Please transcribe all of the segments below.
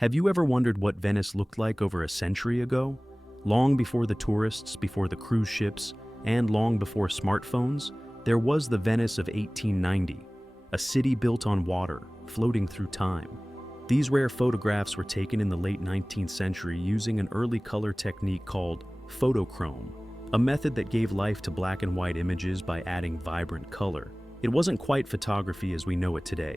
Have you ever wondered what Venice looked like over a century ago? Long before the tourists, before the cruise ships, and long before smartphones, there was the Venice of 1890, a city built on water, floating through time. These rare photographs were taken in the late 19th century using an early color technique called Photochrom, a method that gave life to black and white images by adding vibrant color. It wasn't quite photography as we know it today.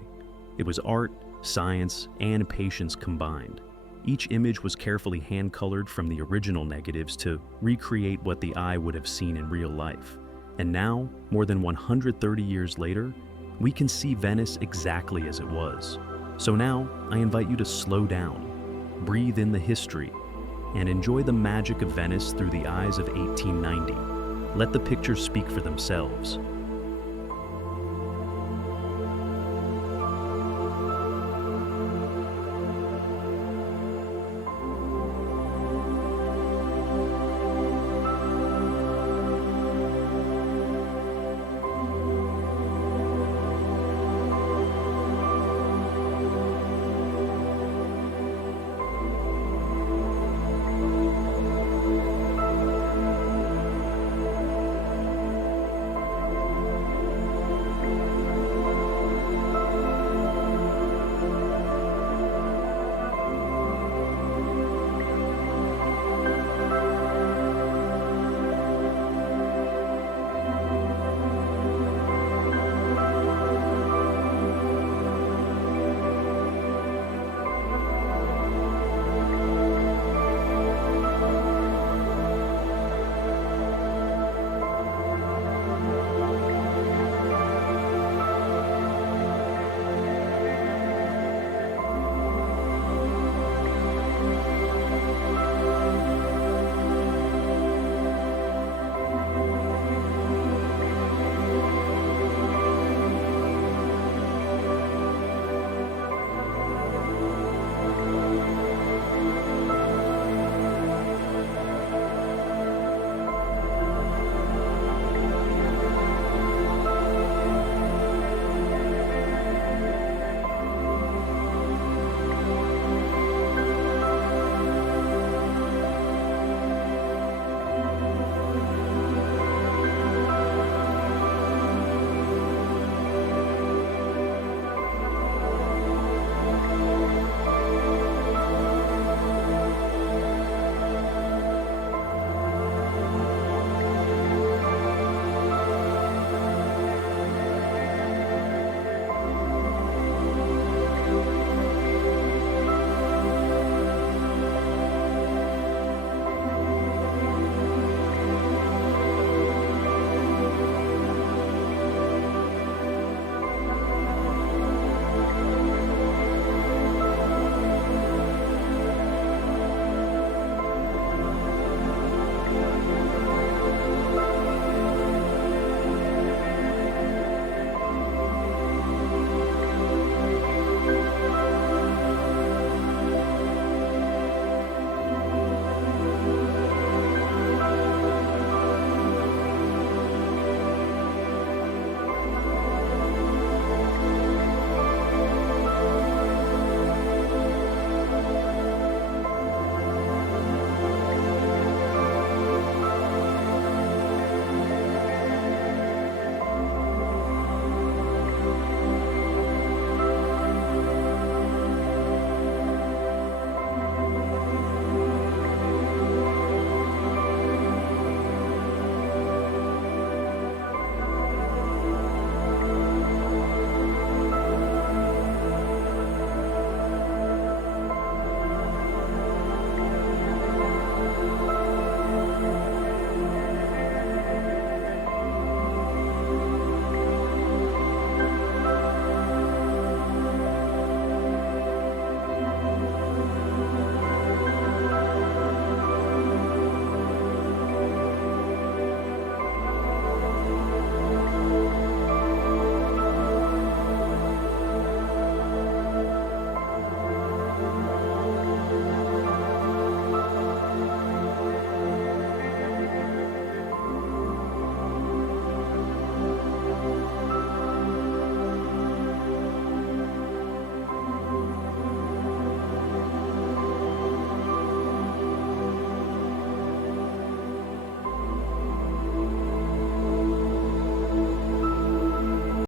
It was art, science, and patience combined. Each image was carefully hand-colored from the original negatives to recreate what the eye would have seen in real life. And now, more than 130 years later, we can see Venice exactly as it was. So now, I invite you to slow down, breathe in the history, and enjoy the magic of Venice through the eyes of 1890. Let the pictures speak for themselves.